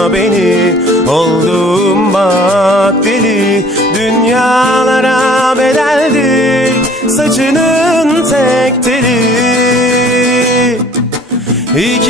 kırma beni. Oldum bak deli Dünyalara bedeldir. Saçının tek teli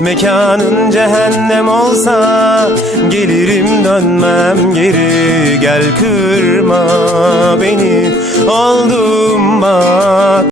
Mekanın cehennem olsa Gelirim dönmem geri. Gel kırma beni Oldum bak